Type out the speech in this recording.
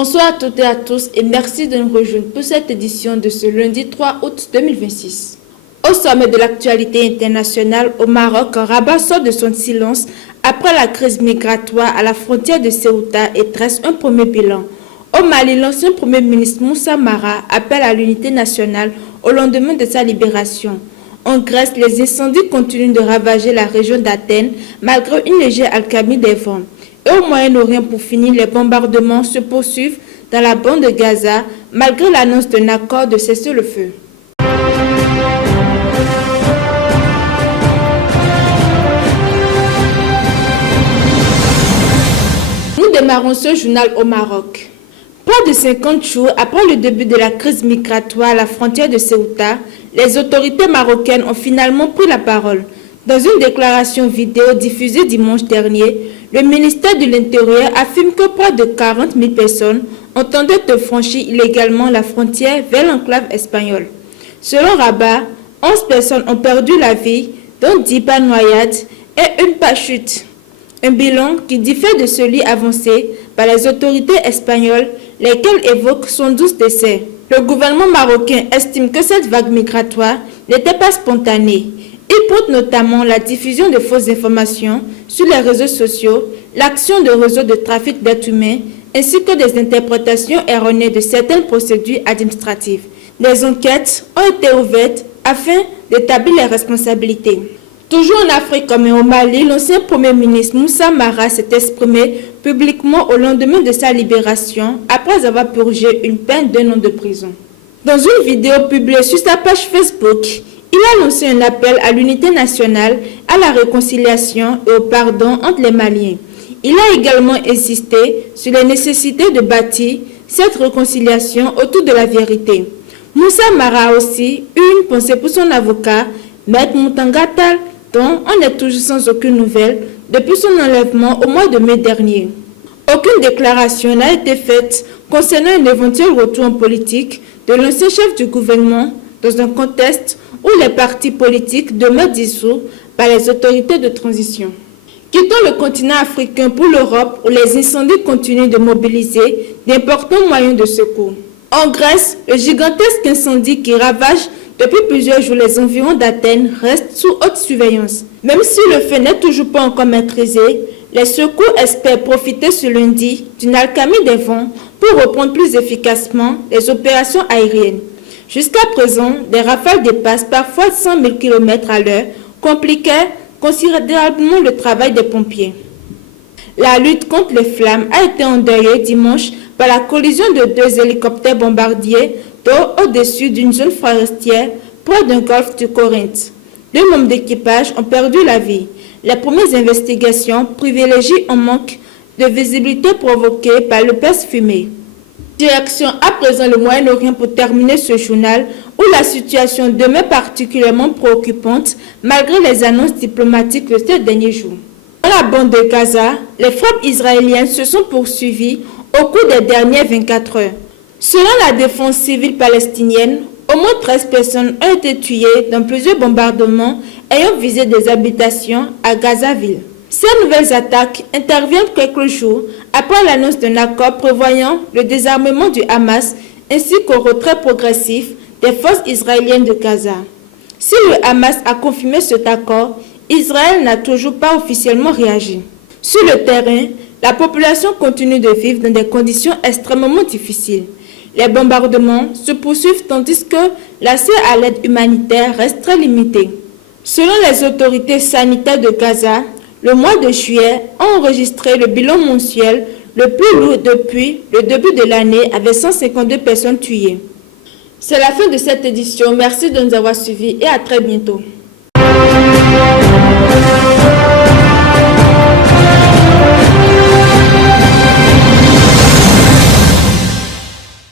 Bonsoir à toutes et à tous et merci de nous rejoindre pour cette édition de ce lundi 3 août 2026. Au sommet de l'actualité internationale au Maroc, Rabat sort de son silence après la crise migratoire à la frontière de Ceuta et dresse un premier bilan. Au Mali, l'ancien Premier ministre Moussa Mara appelle à l'unité nationale au lendemain de sa libération. En Grèce, les incendies continuent de ravager la région d'Athènes malgré une légère accalmie des vents. Et au Moyen-Orient, pour finir, les bombardements se poursuivent dans la bande de Gaza malgré l'annonce d'un accord de cessez-le-feu. Nous démarrons ce journal au Maroc. Près de 50 jours après le début de la crise migratoire à la frontière de Ceuta, les autorités marocaines ont finalement pris la parole. Dans une déclaration vidéo diffusée dimanche dernier, le ministère de l'Intérieur affirme que près de 40 000 personnes ont tenté de franchir illégalement la frontière vers l'enclave espagnole. Selon Rabat, 11 personnes ont perdu la vie, dont 10 par noyade et une par chute. Un bilan qui diffère de celui avancé par les autorités espagnoles, lesquelles évoquent 112 décès. Le gouvernement marocain estime que cette vague migratoire n'était pas spontanée. Il porte notamment la diffusion de fausses informations sur les réseaux sociaux, l'action de réseaux de trafic d'êtres humains, ainsi que des interprétations erronées de certaines procédures administratives. Des enquêtes ont été ouvertes afin d'établir les responsabilités. Toujours en Afrique comme au Mali, l'ancien Premier ministre Moussa Mara s'est exprimé publiquement au lendemain de sa libération après avoir purgé une peine d'1 an de prison. Dans une vidéo publiée sur sa page Facebook, il a lancé un appel à l'unité nationale, à la réconciliation et au pardon entre les Maliens. Il a également insisté sur la nécessité de bâtir cette réconciliation autour de la vérité. Moussa Mara a aussi eu une pensée pour son avocat, Maître Moutanga Tall, dont on est toujours sans aucune nouvelle depuis son enlèvement au mois de mai dernier. Aucune déclaration n'a été faite concernant un éventuel retour en politique de l'ancien chef du gouvernement dans un contexte où les partis politiques demeurent dissous par les autorités de transition. Quittons le continent africain pour l'Europe où les incendies continuent de mobiliser d'importants moyens de secours. En Grèce, le gigantesque incendie qui ravage depuis plusieurs jours les environs d'Athènes reste sous haute surveillance. Même si le feu n'est toujours pas encore maîtrisé, les secours espèrent profiter ce lundi d'une accalmie des vents pour reprendre plus efficacement les opérations aériennes. Jusqu'à présent, des rafales dépassent parfois 100 000 km à l'heure, compliquaient considérablement le travail des pompiers. La lutte contre les flammes a été endeuillée dimanche par la collision de 2 hélicoptères bombardiers d'eau au-dessus d'une zone forestière près d'un golfe du Corinthe. 2 membres d'équipage ont perdu la vie. Les premières investigations privilégient un manque de visibilité provoqué par le pèse fumé. Direction à présent le Moyen-Orient pour terminer ce journal où la situation demeure particulièrement préoccupante malgré les annonces diplomatiques de ces derniers jours. Dans la bande de Gaza, les frappes israéliennes se sont poursuivies au cours des dernières 24 heures. Selon la défense civile palestinienne, au moins 13 personnes ont été tuées dans plusieurs bombardements ayant visé des habitations à Gaza-Ville. Ces nouvelles attaques interviennent quelques jours après l'annonce d'un accord prévoyant le désarmement du Hamas ainsi qu'au retrait progressif des forces israéliennes de Gaza. Si le Hamas a confirmé cet accord, Israël n'a toujours pas officiellement réagi. Sur le terrain, la population continue de vivre dans des conditions extrêmement difficiles. Les bombardements se poursuivent tandis que l'accès à l'aide humanitaire reste très limité. Selon les autorités sanitaires de Gaza, le mois de juillet a enregistré le bilan mensuel le plus lourd depuis le début de l'année avec 152 personnes tuées. C'est la fin de cette édition. Merci de nous avoir suivis et à très bientôt.